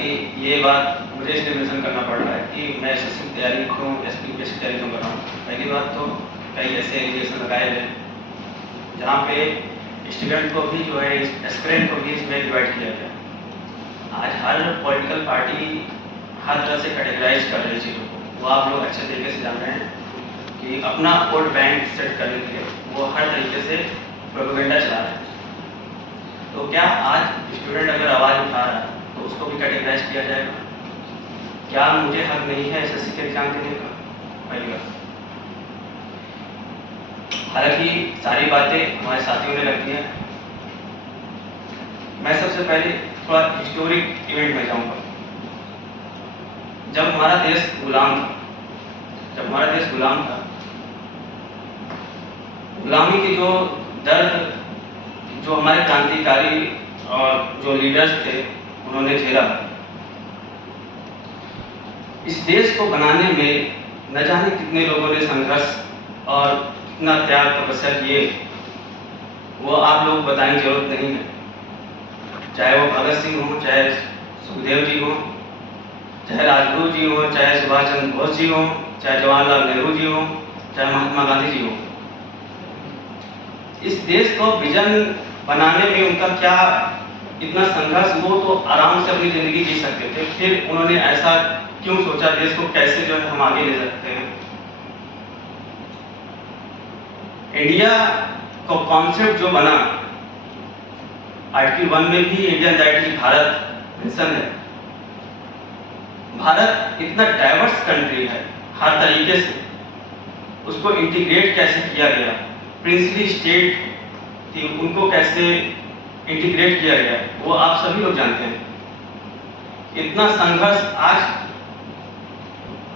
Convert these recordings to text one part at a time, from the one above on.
कि ये बात मुझे इसलिए मेंशन करना पड़ रहा है कि मैं एसएससी की तैयारी क्यों, एसपीपीएससी की तैयारी क्यों कर रहा हूँ। पहली बात तो कई ऐसे एलिगेशन लगाए गए जहाँ पे स्टूडेंट को भी जो है एस्पिरेंट को भी इसमें डिवाइड किया गया। आज हर पॉलिटिकल पार्टी हर तरह से कैटेगराइज कर रही है चीज़ों को, वो आप लोग अच्छे तरीके से जान रहे हैं कि अपना वोट बैंक सेट करने के लिए वो हर तरीके से प्रोपेगेंडा चला रहे हैं। तो क्या आज स्टूडेंट अगर आवाज़ उठा रहा है तो उसको भी कैटेगराइज किया जाएगा? क्या मुझे हक नहीं है एसएससी के एग्जाम देने का? पहली बात। हालांकि सारी बातें हमारे साथियों ने रखी हैं, मैं सबसे पहले थोड़ा हिस्टोरिक इवेंट में जाऊंगा। जब हमारा देश गुलाम था, गुलामी की जो दर्द जो हमारे क्रांतिकारी और जो लीडर्स थे उन्होंने झेला, इस देश को बनाने में न जाने कितने लोगों ने संघर्ष और कितना त्याग तपस्या किए, वो आप लोग बताने की जरूरत नहीं है। चाहे वो भगत सिंह हो, चाहे सुखदेव जी हो, चाहे राजगुरु जी हो, चाहे सुभाष चंद्र बोस जी हो, चाहे जवाहरलाल नेहरू जी हो, चाहे महात्मा गांधी जी हो। इस देश को विजन बनाने में उनका क्या इतना संघर्ष, वो तो आराम से अपनी जिंदगी जी सकते थे, फिर उन्होंने ऐसा क्यों सोचा देश को कैसे जो है हम आगे ले सकते हैं। इंडिया का कॉन्सेप्ट जो बना, आर्टिकल 1 में भी इंडियन आइडेंटिटी भारत मिशन है। भारत इतना डाइवर्स कंट्री है हर तरीके से, उसको इंटीग्रेट कैसे किया गया, प्रिंसली स्टेट थी उनको कैसे इंटीग्रेट किया गया, वो आप सभी लोग जानते हैं। इतना संघर्ष, आज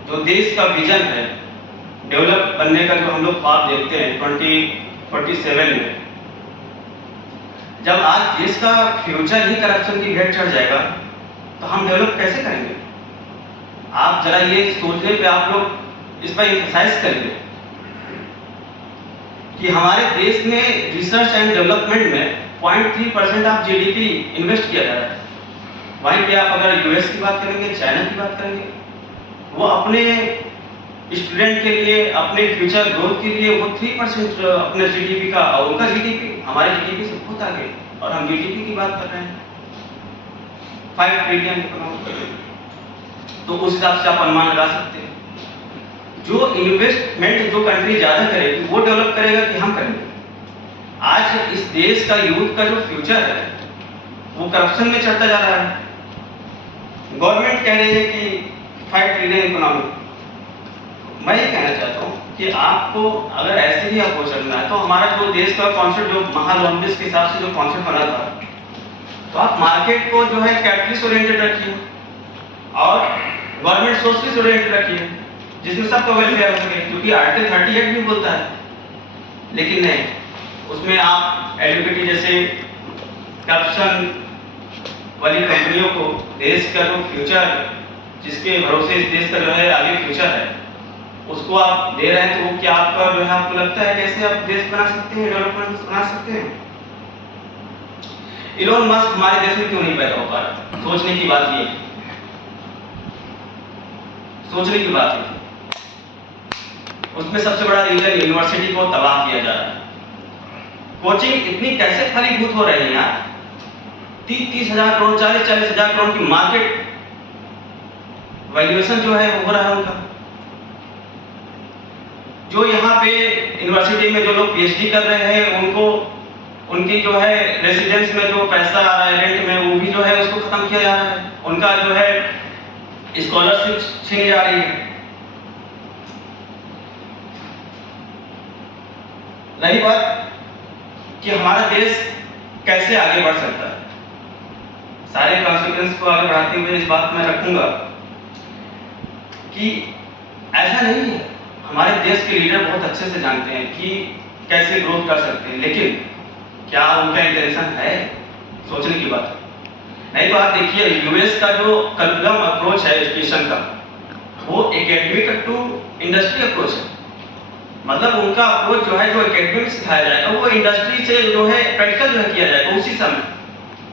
जो देश का विजन है डेवलप बनने का, जो हम लोग ख्वाब देखते हैं 2047 में, जब आज देश का फ्यूचर ही करप्शन की भेंट चढ़ जाएगा तो हम डेवलप कैसे करेंगे? आप जरा ये सोचने पे आप लोग इस पर एम्फसाइज करेंगे कि हमारे देश में रिसर्च एंड डेवलपमेंट में 0.3% ऑफ जीडीपी इन्वेस्ट किया जा रहा है। वहीं पे आप अगर यूएस की बात करेंगे, चाइना की बात करेंगे, वो अपने स्टूडेंट के लिए, अपने फ्यूचर ग्रोथ के लिए वो 3% अपने जीडीपी का, और उनका जीडीपी हमारे जीडीपी से बहुत आगे, और हम जीडीपी की बात कर रहे हैं 5 ट्रिलियन इकोनॉमी। तो उस हिसाब से आप अनुमान लगा सकते हैं जो इन्वेस्टमेंट जो कंट्री ज्यादा करेगी वो डेवलप करेगा कि हम करेंगे। आज इस देश का यूथ का जो फ्यूचर है वो करप्शन में चढ़ता जा रहा है। गवर्नमेंट कह रही है कि 5 ट्रिलियन इकोनॉमी। मैं ये कहना चाहता हूँ कि आपको अगर ऐसे ही आपको चलना है तो हमारा जो देश का कॉन्सेप्ट, जो महालनोबिस के हिसाब से जो कॉन्सेप्ट बना था, तो आप मार्केट को जो है कैपिटलिस्ट ओरिएंटेड रखिए और गवर्नमेंट सोशलिस्ट ओरिएंटेड रखिए, जिसमें सबका वेलफेयर हो सके, क्योंकि आर्टिकल 38 भी बोलता है। लेकिन नहीं, उसमें आप एडवोकेटी जैसे करप्शन वाली कंपनियों को देश का जो फ्यूचर, जिसके भरोसे इस देश का जो है आगे फ्यूचर है, उसको आप दे रहे हैं। तो वो क्या आपका जो है, आपको लगता है कैसे आप देश बना सकते हैं, डेवलपमेंट बना सकते हैं? इलोन मस्क हमारे देश में क्यों नहीं पैदा हो पा रहा? सोचने की बात ये, सोचने की बात है। उसमें सबसे बड़ा रीजन यूनिवर्सिटी को तबाह किया जा रहा है। कोचिंग इतनी कैसे फलीभूत हो रही है यार, 30-30 हजार करोड़, 40-40 हजार करोड़ की मार्केट वैल्यूएशन जो है हो रहा है उनका। जो यहाँ पे यूनिवर्सिटी में जो लोग पीएचडी कर रहे हैं, उनको उनकी जो है रेसिडेंस में जो पैसा आ रहा है रेंट में, वो भी जो है उसको खत्म किया जा रहा है। उनका जो है स्कॉलरशिप छीनी जा रही है। रही बात कि हमारा देश कैसे आगे बढ़ सकता है, सारे कॉन्सिक्वेंस को आगे बढ़ाते हुए इस बात में रखूंगा कि ऐसा नहीं है, हमारे देश के लीडर बहुत अच्छे से जानते हैं कि कैसे ग्रोथ कर सकते हैं, लेकिन क्या उनका इंटेंशन है? सोचने की बात है। नहीं तो आप देखिए यूएस का जो करिकुलम अप्रोच है एजुकेशन का, वो एकेडमिक टू इंडस्ट्री अप्रोच है। मतलब उनका अप्रोच जो है, जो एकेडमिक सिखाया जाएगा वो इंडस्ट्री से जो है प्रैक्टिकल जो है किया जाएगा उसी समय।